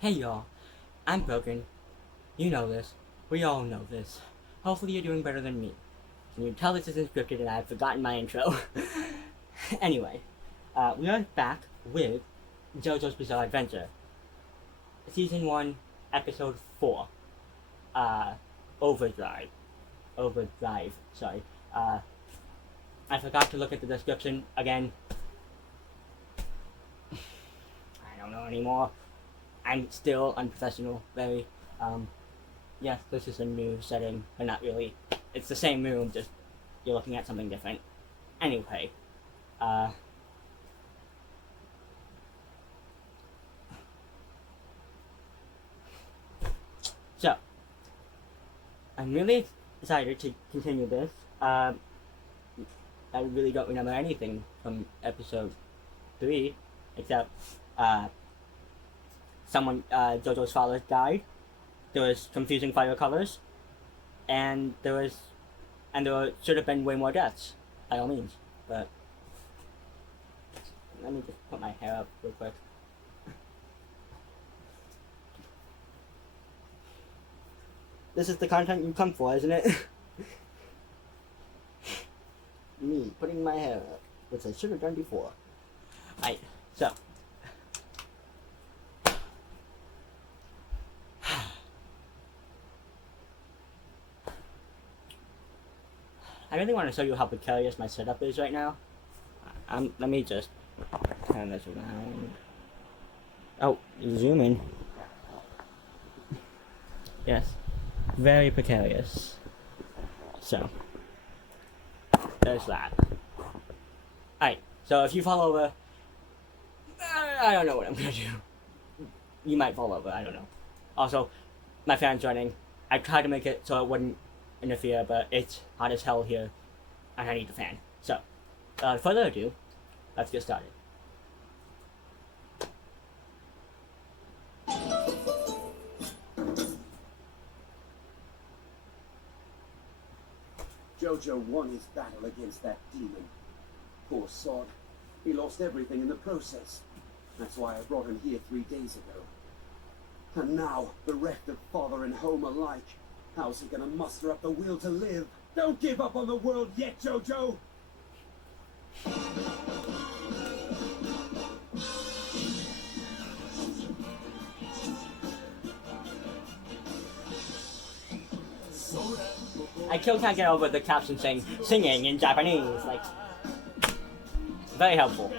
Hey y'all, I'm Broken. You know this. We all know this. Hopefully you're doing better than me. Can you tell this isn't scripted and I've forgotten my intro? Anyway, we are back with JoJo's Bizzarre Adventure. Season 1, Episode 4. Overdrive. Overdrive, sorry. I forgot to look at the description again. I don't know anymore. I'm still unprofessional, very. Yes, this is a new setting, but not really. It's the same room, just you're looking at something different. Anyway, so, I'm really excited to continue this. I really don't remember anything from episode 3, except, JoJo's father died. There was confusing fire colors, and there should have been way more deaths, by all means. But let me just put my hair up real quick. This is the content you come for, isn't it? Me putting my hair up, which I should have done before. Alright, so. I really want to show you how precarious my setup is right now. Let me just turn this around. Oh, zoom in. Yes, very precarious. So, there's that. Alright, so if you fall over, I don't know what I'm gonna do. You might fall over, I don't know. Also, my fan's running. I tried to make it so it wouldn't interfere, but it's hot as hell here, and I need the fan. So, without further ado, let's get started. JoJo won his battle against that demon. Poor sod. He lost everything in the process. That's why I brought him here 3 days ago. And now, bereft of father and home alike, how's he gonna muster up the will to live? Don't give up on the world yet, JoJo! I still can't get over the caption saying singing in Japanese. Like, very helpful.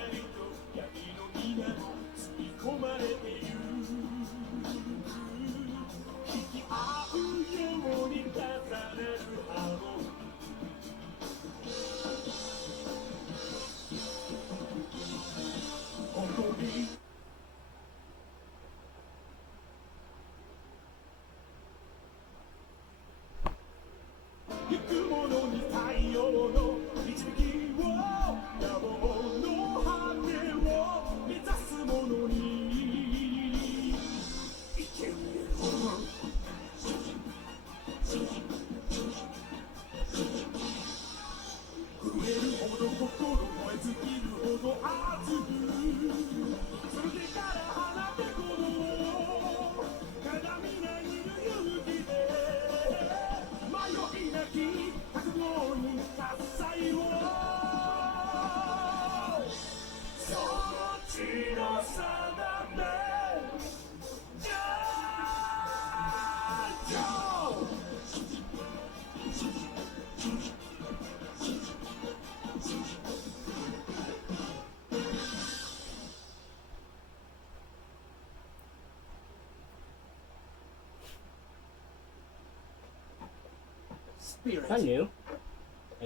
Spirit. I knew.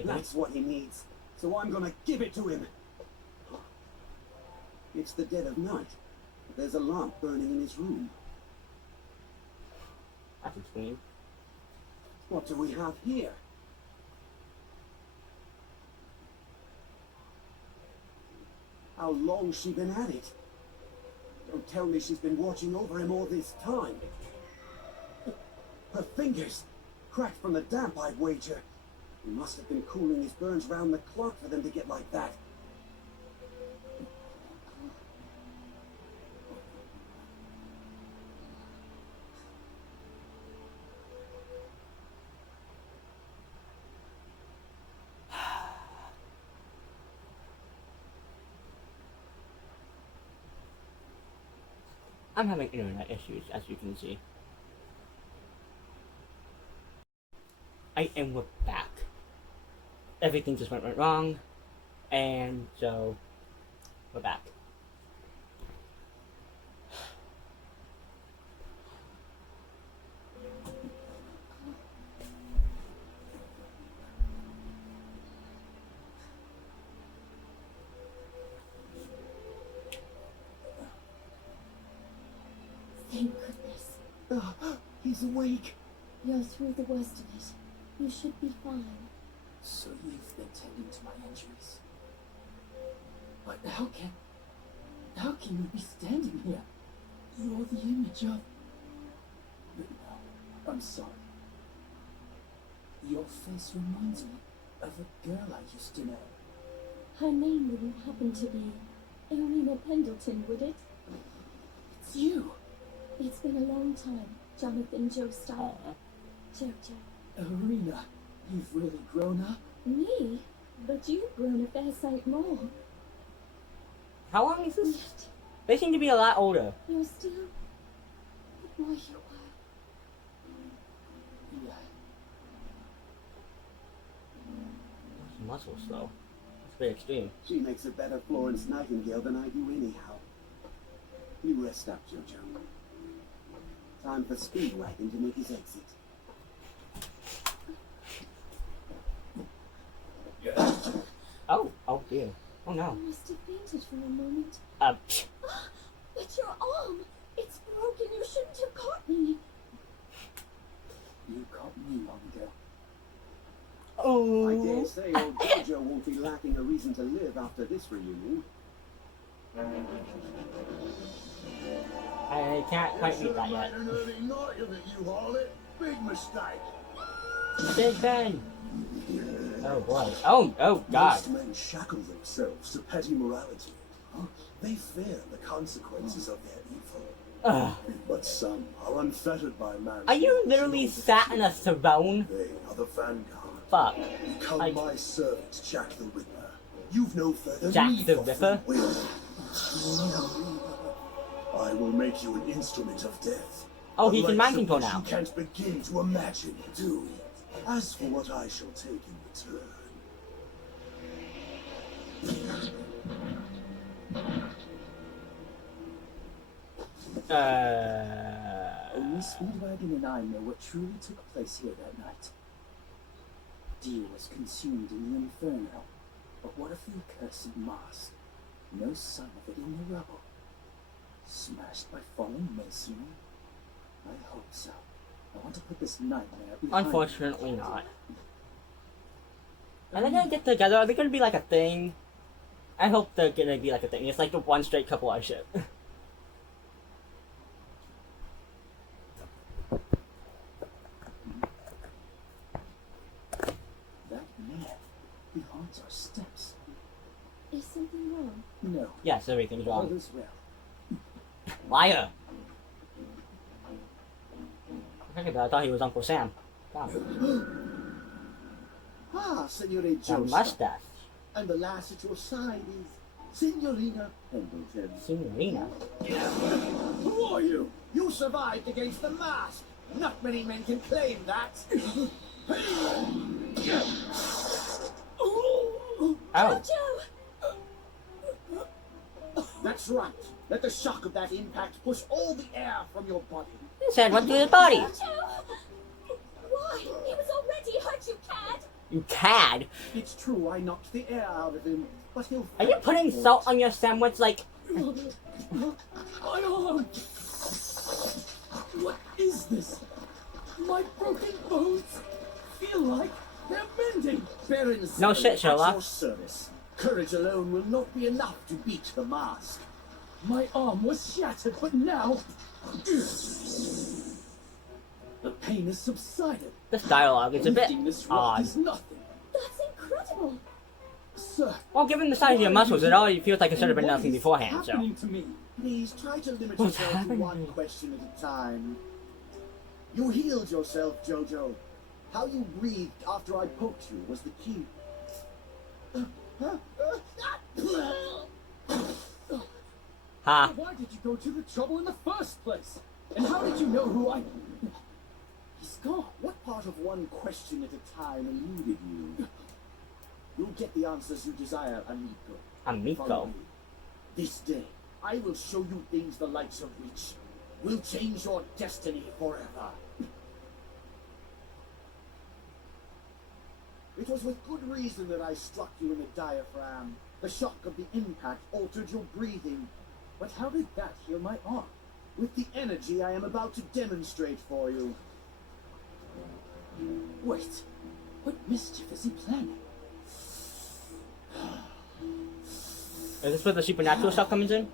That's what he needs. So I'm gonna give it to him. It's the dead of night. There's a lamp burning in his room. That's explained. What do we have here? How long's she been at it? Don't tell me she's been watching over him all this time. Her fingers, cracked from the damp, I'd wager. He must have been cooling his burns round the clock for them to get like that. I'm having internet issues, as you can see. And we're back. Everything just went wrong, and so we're back. Thank goodness. He's awake. You're through the worst of it. You should be fine. So you've been tending to my injuries. But how can you be standing here? You're the image of... But no, I'm sorry. Your face reminds me of a girl I used to know. Her name wouldn't happen to be Irina Pendleton, would it? It's you! It's been a long time, Jonathan Joestar. Jojo. Irina, you've really grown up. Me? But you've grown a fair sight more. How long is this? Yet, They seem to be a lot older. you're still the boy you were. Yeah. Those muscles, though. It's very extreme. She makes a better Florence Nightingale than I do anyhow. You rest up, Jojo. Time for Speedwagon to make his exit. Oh dear. Oh no. You must have fainted for a moment. But your arm! It's broken. You shouldn't have caught me. You caught me long ago. Oh. I dare say old Jojo won't be lacking a reason to live after this reunion. I can't quite read that yet. An early night of it, you harlot. Big mistake. Big Ben. Oh boy. Oh God. Most men shackle themselves to petty morality. They fear the consequences of their evil. Ugh. But some are unfettered by man. Are you literally sat in a throne? They are the vanguard. Fuck. Become my servant, Jack the Ripper. You've no further Jack need the for Ripper? free will. I will make you an instrument of death. Oh, he A can light mind control which now. You can't begin to imagine, do you? As for what I shall take in return. Only Speedwagon and I know what truly took place here that night. Deer was consumed in the inferno, but what of the accursed mask? No sign of it in the rubble. Smashed by falling masonry? I hope so. I want to put this nightmare behind Unfortunately not. Are they gonna get together? Are they gonna be like a thing? I hope they're gonna be like a thing. It's like the one straight couple I ship. That man, he haunts our steps. Is something wrong? No, Yes, everything's all wrong. is well. Liar! I thought he was Uncle Sam. God. Ah, Signore A Joestar. mustache. And the lass at your side is Signorina Pendleton. Signorina. Who are you? You survived against the mask. Not many men can claim that. Oh. Jojo! That's right. Let the shock of that impact push all the air from your body. He said went through his body. Jojo! Why? He was already hurt, you cad! You cad. It's true, I knocked the air out of him, but he'll. Are you putting salt on your sandwich like... My arm! What is this? My broken bones feel like they're mending. Baron No Zero shit, at Sherlock. your service. Courage alone will not be enough to beat the mask. My arm was shattered, but now the pain has subsided. This dialogue is a bit Lifting this rock odd. is nothing. That's incredible! Sir, Well, given the size of your muscles, it already feels like it should have been what nothing is beforehand, so... happening to me? Please try to limit What's yourself to happening? one question at a time. You healed yourself, Jojo. How you breathed after I poked you was the key. Ha. Why did you go to the trouble in the first place? And how did you know who I... He's gone. What part of one question at a time eluded you? You'll get the answers you desire, amigo. Amigo. Follow me. This day, I will show you things the likes of which will change your destiny forever. It was with good reason that I struck you in the diaphragm. The shock of the impact altered your breathing. But how did that heal my arm? With the energy I am about to demonstrate for you. Wait, what mischief is he planning? Is this where the supernatural stuff comes in?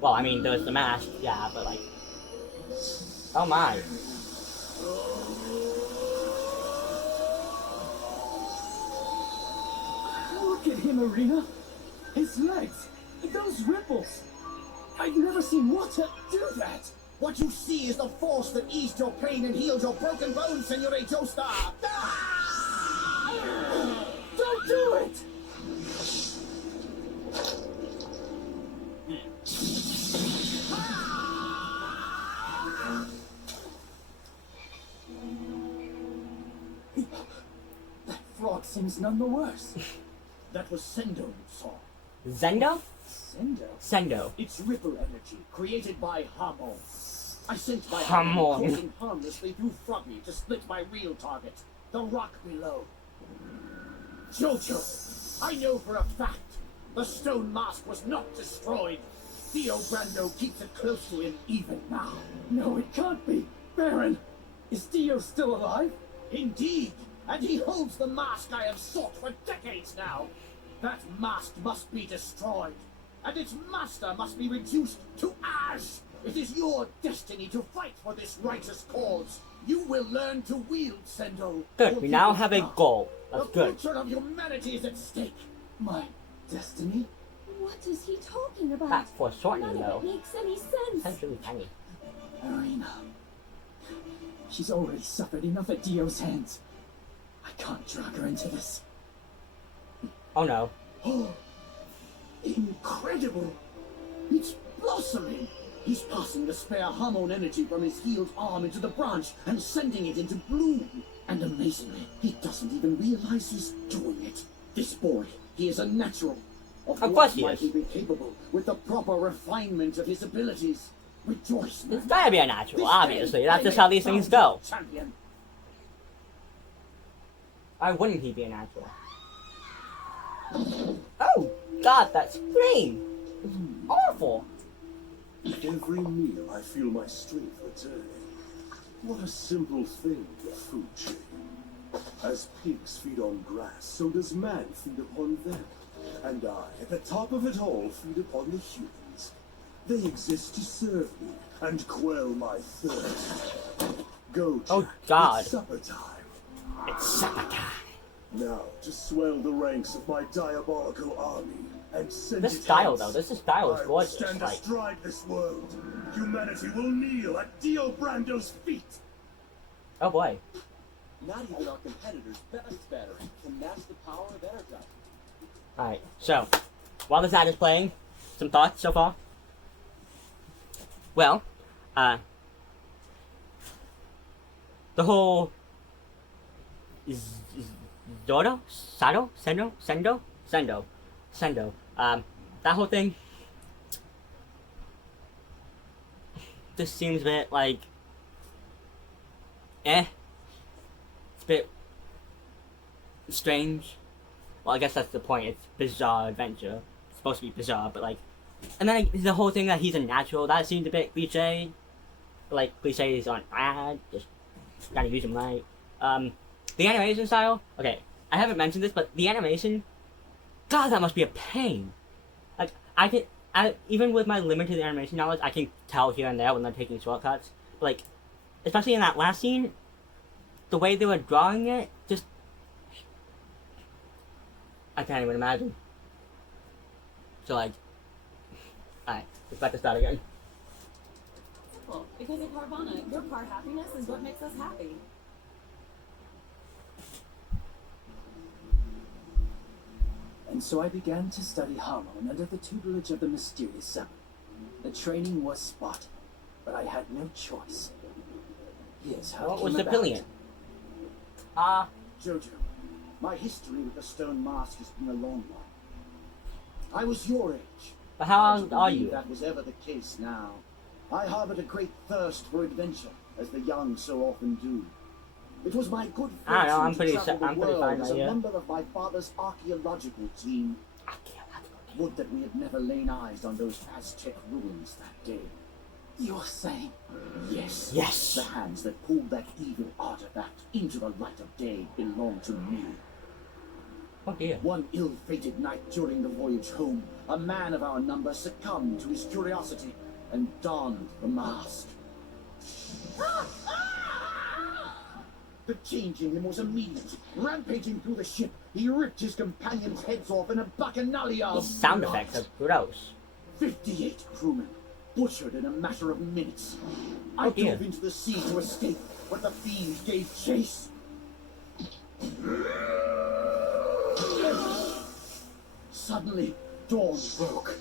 Well, I mean, there's the mask, yeah, but like... Oh my. Look at him, Arena. His legs, those ripples. I've never seen water do that. What you see is the force that eased your pain and healed your broken bones, Senore Joestar. Don't do it! That frog seems none the worse. That was Sendo you saw. Zendo? Sendo? Sendo. It's ripple energy created by Hamon. I sent my Hamon. coursing harmlessly through Froggy to split my real target, the rock below. JoJo, I know for a fact the stone mask was not destroyed. Theo Brando keeps it close to him even now. No, it can't be. Baron, is Dio still alive? Indeed, and he holds the mask I have sought for decades now. That mask must be destroyed, and its master must be reduced to ash. It is your destiny to fight for this righteous cause. You will learn to wield Sendo. Good, we now have a goal. That's The good. future of humanity is at stake. My destiny? What is he talking about? That's foreshortening, None though. of it makes any sense. That's really tiny. Arena. She's already suffered enough at Dio's hands. I can't drag her into this. Oh no. Oh, incredible! It's blossoming! He's passing the spare hormone energy from his healed arm into the branch and sending it into bloom. And amazingly, he doesn't even realize he's doing it. This boy, he is a natural. Of course he what is. might he be capable with the proper refinement of his abilities? Rejoice, man. It's gotta be a natural, This obviously. day, That's I just make how these things go. champion. Why wouldn't he be a natural? Oh, God, that scream! It's awful! With every meal, I feel my strength returning. What a simple thing, the food chain. As pigs feed on grass, so does man feed upon them. And I, at the top of it all, feed upon the humans. They exist to serve me and quell my thirst. Go, Jack. Oh, God. It's supper time. It's supper time. Now, to swell the ranks of my diabolical army and send This it style, hence. though, this style is I will gorgeous. stand Like, astride this world. Humanity will kneel at Dio Brando's feet. oh boy. Not even our competitors' best battery can match the power of Energize. Alright, so, while this ad is playing, some thoughts so far? Well, the whole Zordo? Sado? Sendo? Sendo? Sendo. Sendo. That whole thing just seems a bit like it's a bit strange. Well, I guess that's the point. It's bizarre adventure. It's supposed to be bizarre, but like, and then the whole thing that he's a natural, that seemed a bit cliche. Like, cliches aren't bad, just gotta use them right. The animation style, okay, I haven't mentioned this, but the animation, God, that must be a pain. Like, even with my limited animation knowledge, I can tell here and there when they're taking shortcuts. But like, especially in that last scene, the way they were drawing it, just, I can't even imagine. So like, alright, let's about to start again. Simple. Because of Carvana, your car happiness is what makes us happy. And so I began to study Harmon under the tutelage of the mysterious Seven. The training was spot, but I had no choice. Here's how What it was came the about. pillion? Jojo, my history with the stone mask has been a long one. I was your age. But how Hard old to are believe you? That was ever the case now. I harbored a great thirst for adventure, as the young so often do. It was my good fortune I don't know, I'm to pretty travel the I'm pretty world fine as now, a yeah. member of my father's archaeological team. Would that we had never lain eyes on those Aztec ruins that day. You're saying? Yes. Yes. The hands that pulled that evil artifact into the light of day belong to me. Oh dear. One ill-fated night during the voyage home, a man of our number succumbed to his curiosity and donned the mask. The change in him was immediate. Rampaging through the ship, he ripped his companions' heads off in a bacchanalia These of sound blood. effects are gross. 58 crewmen, butchered in a matter of minutes. I Oh, dear. dove into the sea to escape, but the fiend gave chase. Suddenly, dawn broke.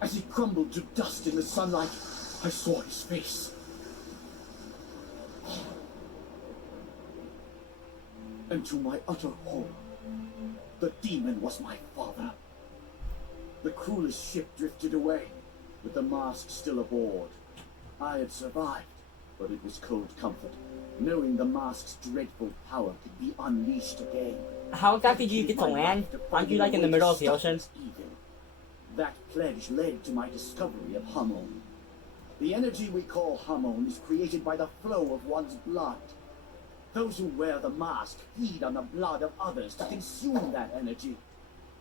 As he crumbled to dust in the sunlight, I saw his face. And to my utter horror, the demon was my father. The crewless ship drifted away, with the mask still aboard. I had survived, but it was cold comfort, knowing the mask's dreadful power could be unleashed again. How exactly do you get to land? Aren't you like in the middle of the ocean? Evil. That pledge led to my discovery of Hamon. The energy we call Hamon is created by the flow of one's blood. Those who wear the mask feed on the blood of others to consume that energy.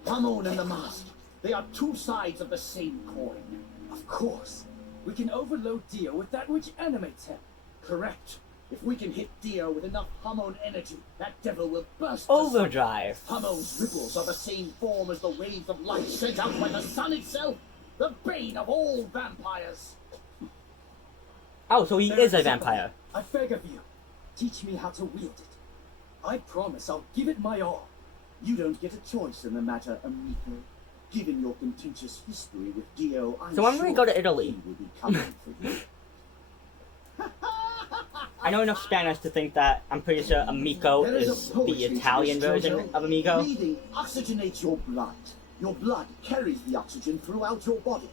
Hamon and the mask, they are two sides of the same coin. Of course. We can overload Dio with that which animates him. Correct. If we can hit Dio with enough Hamon energy, that devil will burst. Overdrive. Hamon's ripples are the same form as the waves of light sent out by the sun itself, the bane of all vampires. Oh, so he is a vampire. I beg of you, teach me how to wield it. I promise I'll give it my all. You don't get a choice in the matter, Amico. Given your contentious history with Dio, I'm So when sure we go to Italy, he will be coming for you. I know enough Spanish to think that I'm pretty sure Amico There a is poetry the to Italian this, version Jojo. of Amico. Breathing oxygenates your blood. Your blood carries the oxygen throughout your body.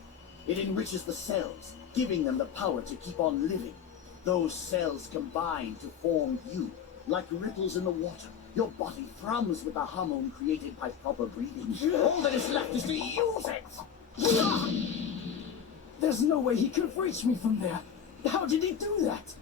It enriches the cells, giving them the power to keep on living. Those cells combine to form you, like ripples in the water. Your body thrums with the hormone created by proper breathing. All that is left is to use it. There's no way he could reach me from there. How did he do that?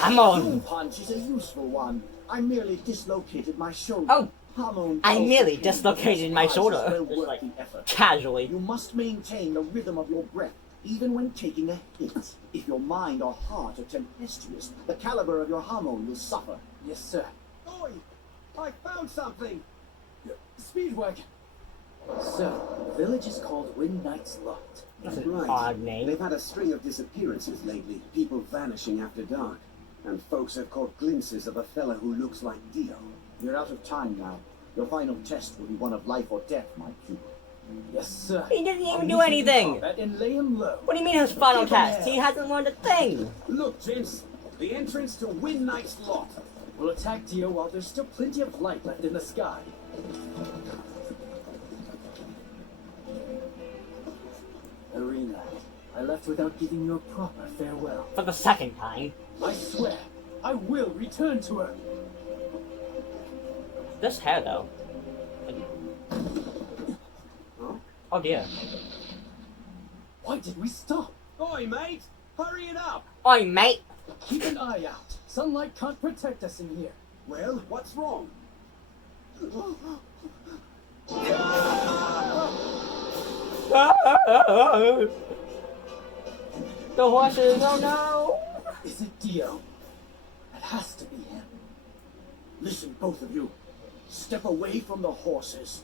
Come on. Boom punch is a useful one. I merely dislocated my shoulder. Oh, Hormone I also merely can dislocated my twice as shoulder. well Just worth like the effort. casually. You must maintain the rhythm of your breath, even when taking a hit. If your mind or heart are tempestuous, the caliber of your hormone will suffer. Yes, sir. Oi! I found something! Speedwagon. So, the village is called Wind Knight's Lot. That's an odd name. They've had a string of disappearances lately, people vanishing after dark. And folks have caught glimpses of a fella who looks like Dio. You're out of time now. Your final test will be one of life or death, my pupil. Yes, sir. He didn't I'll even meet do you in anything. combat and lay him low. What do you mean his final test? He hasn't learned a thing. Look, gents, the entrance to Wind Knight's Lot. We'll attack Dio while there's still plenty of light left in the sky. Arena, I left without giving you a proper farewell. For the second time. I swear, I will return to her. This hair, though. Oh dear. Why did we stop? Oi, mate! Hurry it up! Oi, mate. Keep an eye out. Sunlight can't protect us in here. Well, what's wrong? The horses, oh no. Is it Dio? It has to be him. Listen, both of you. Step away from the horses.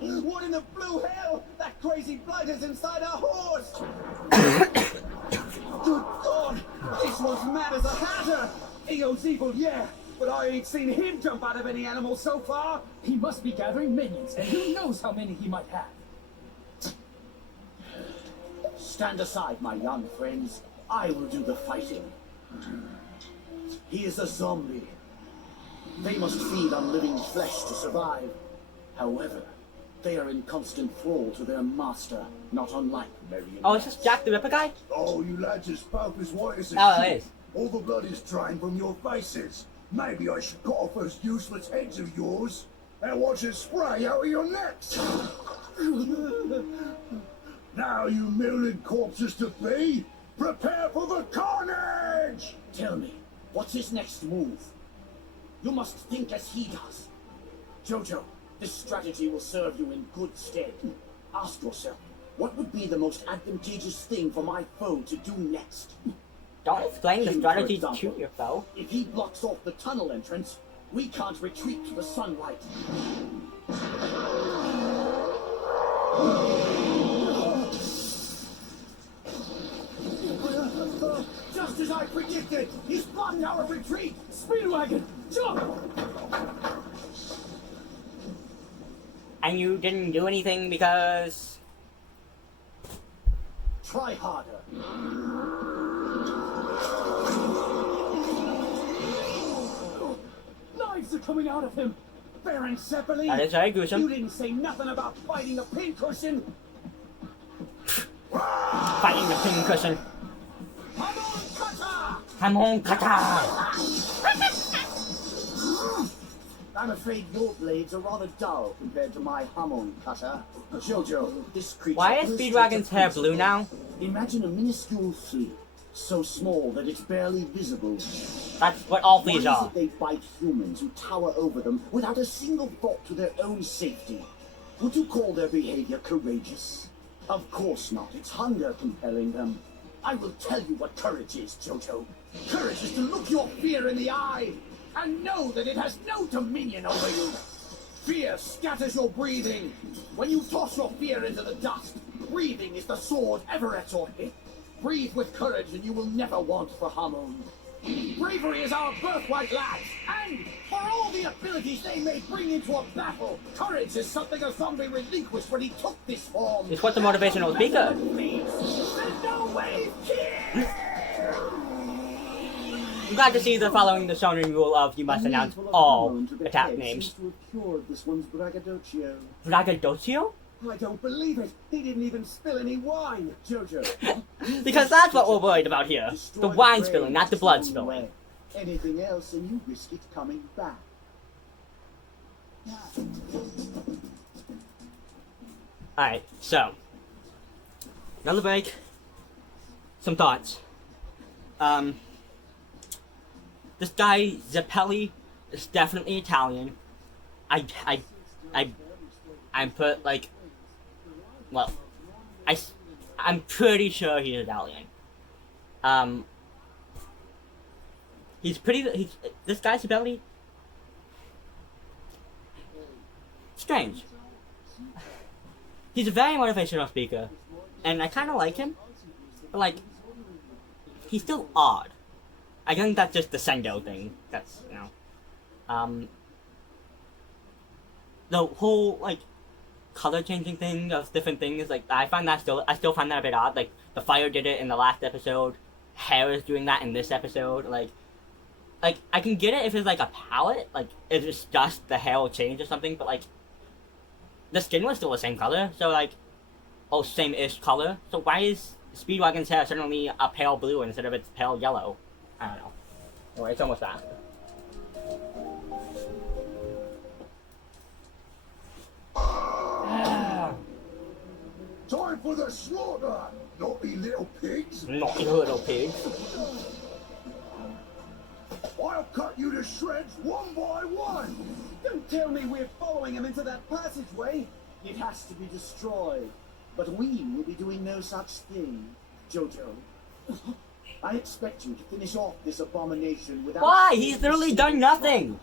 What in the blue hell? That crazy blighter's inside our horse! Good God! This one's mad as a hatter! Eo's evil, yeah! But I ain't seen him jump out of any animal so far. He must be gathering minions, and who knows how many he might have. Stand aside, my young friends. I will do the fighting. He is a zombie. They must feed on living flesh to survive. However, they are in constant thrall to their master, not unlike marionettes. Oh, is this Jack the Ripper guy? Oh, you lads is both as white as a Oh, sheet. it is. All the blood is drained from your faces. Maybe I should cut off those useless heads of yours and watch it spray out of your necks. Now, you mutilated corpses to be, prepare for the carnage! Tell me, what's his next move? You must think as he does. Jojo, this strategy will serve you in good stead. Ask yourself, what would be the most advantageous thing for my foe to do next? Don't explain the Him, strategy for to example. your foe. If he blocks off the tunnel entrance, we can't retreat to the sunlight. Just as I predicted, he's blocked our retreat! Speedwagon, jump! And you didn't do anything because... Try harder. Knives are coming out of him! Baron Zeppelin! That is very gruesome. You didn't say nothing about fighting a pincushion! Fighting the pincushion. Hamon Hamon Kata! kata! I'm afraid your blades are rather dull compared to my Hamon Kata. Jojo, this creature... Why is Speedwagon's hair blue now? Imagine a minuscule flea, so small that it's barely visible. That's what all Why fleas is are. it they bite humans who tower over them without a single thought to their own safety? Would you call their behavior courageous? Of course not. It's hunger compelling them. I will tell you what courage is, Jojo. Courage is to look your fear in the eye and know that it has no dominion over you. Fear scatters your breathing. When you toss your fear into the dust, breathing is the sword ever at your hip. Breathe with courage and you will never want for Hamon. Bravery is our birthright, lads, and for all the abilities they may bring into a battle, courage is something a zombie relinquished when he took this form. It's what the motivational speaker. There's no way here! I'm glad to see they're following the shonen rule of you must announce all attack names. To have cured this one's braggadocio. Braggadocio? I don't believe it. He didn't even spill any wine. Jojo. Because that's what we're worried about here. The wine spilling, not the blood spilling. Anything else and you risk it coming back. Alright, so. Another break. Some thoughts. This guy, Zeppeli, is definitely Italian. I'm put, like, well, I'm pretty sure he's Italian. This guy's ability, strange. He's a very motivational speaker, and I kind of like him, but, like, he's still odd. I think that's just the Sendo thing. That's, you know, the whole, like, color changing thing of different things, like, I still find that a bit odd. Like, the fire did it in the last episode, hair is doing that in this episode. Like I can get it if it's like a palette, like if it's just the hair will change or something, but like the skin was still the same color, so like, oh, same-ish color. So why is Speedwagon's hair suddenly a pale blue instead of its pale yellow? I don't know. Anyway, it's almost back. Time for the slaughter, naughty little pigs. Naughty little pig. I'll cut you to shreds one by one. Don't tell me we're following him into that passageway. It has to be destroyed. But we will be doing no such thing, Jojo. I expect you to finish off this abomination without... Why? He's literally done nothing.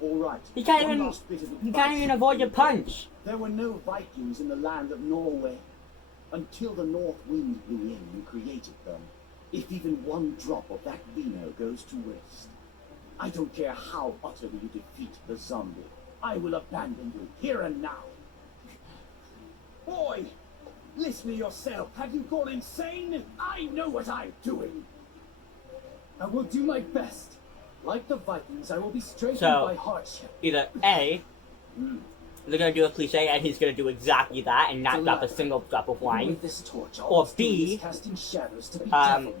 All right. He can't one even. last bit of He advice. can't even avoid your punch. There were no Vikings in the land of Norway until the North Wind blew in and created them. If even one drop of that vino goes to waste, I don't care how utterly you defeat the zombie. I will abandon you here and now. Boy, listen to yourself. Have you gone insane? I know what I'm doing. I will do my best. Like the Vikings, I will be strengthened by hardship. Either A, they're gonna do a cliche and he's gonna do exactly that and not drop a single drop of wine. Or B,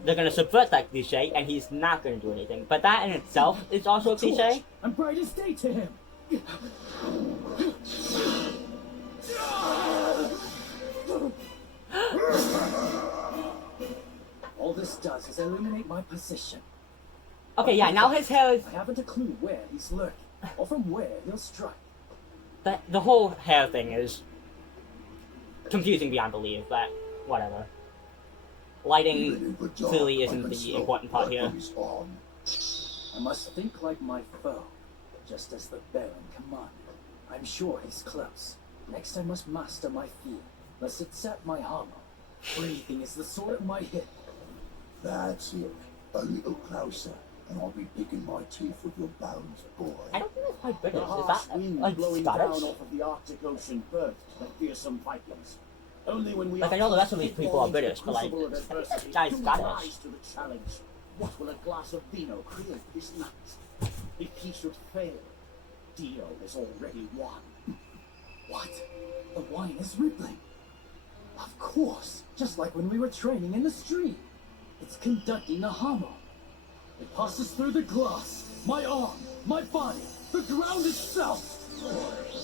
they're gonna subvert that cliche and he's not gonna do anything. But that in itself is also a cliche. I'm bright as day to him. All this does is eliminate my position. Okay, yeah, now his hair is... I haven't a clue where he's lurking, or from where he'll strike. The whole hair thing is confusing beyond belief, but whatever. Lighting clearly isn't the important part here. I must think like my foe, just as the Baron commanded. I'm sure he's close. Next I must master my fear, lest it sap my armor. Breathing is the sword at my hip. That's it. A little closer, and I'll be picking my teeth with your bones, boy. I don't think that's quite British. The Is harsh that wind like blowing Scottish? down off of the Arctic Ocean birthed the fearsome Vikings. Only when we Like, I know the rest of these people are British, but like, this guy's Scottish. rise to the challenge. What will a glass of vino create this night? If he should fail, Dio has already won. What? The wine is rippling. Of course, just like when we were training in the stream. It's conducting the hormone. It passes through the glass, my arm, my body, the ground itself.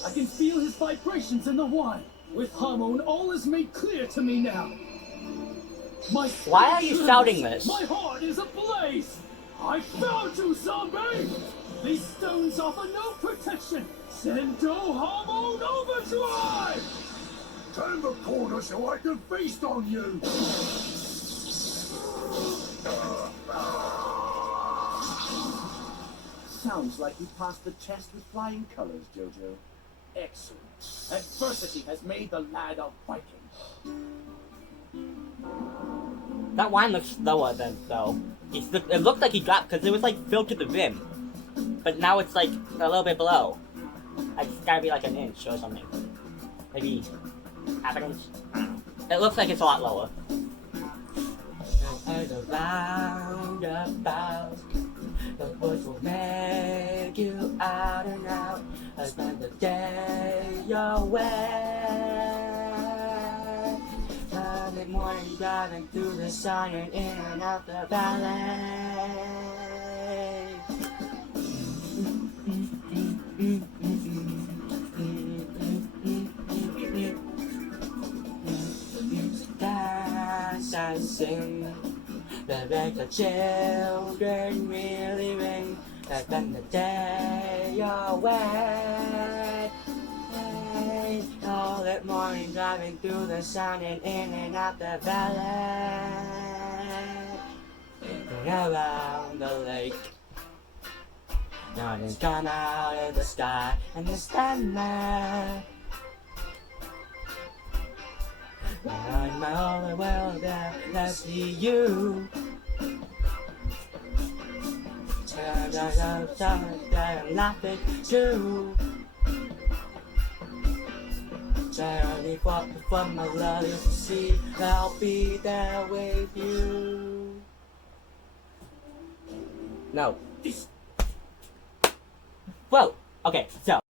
I can feel his vibrations in the wine. With hormone, all is made clear to me now. Why are you shouting this? My heart is ablaze. I found you, zombie. These stones offer no protection. Sendo hormone overdrive. Turn the corner so I can feast on you! Sounds like you passed the test with flying colors, JoJo. Excellent. Adversity has made the lad a Viking. That wine looks lower than though. It looked like he dropped because it was like filled to the rim, but now it's like a little bit below. Like, it's gotta be like an inch or something. Maybe half an inch. I don't know. It looks like it's a lot lower. Round about, the words will make you out and out. I spend the day away. Early morning driving through the sun and in and out the valley. Dance and sing, the make the children really ring. I spend the day away. All that morning driving through the sun and in and out the valley. Around the lake, nothing's come out of the sky and the summer. I'm my only world there, let's see you. I'm laughing too. Charlie fought from my love to see, I'll be there with you. No. Whoa! Okay, so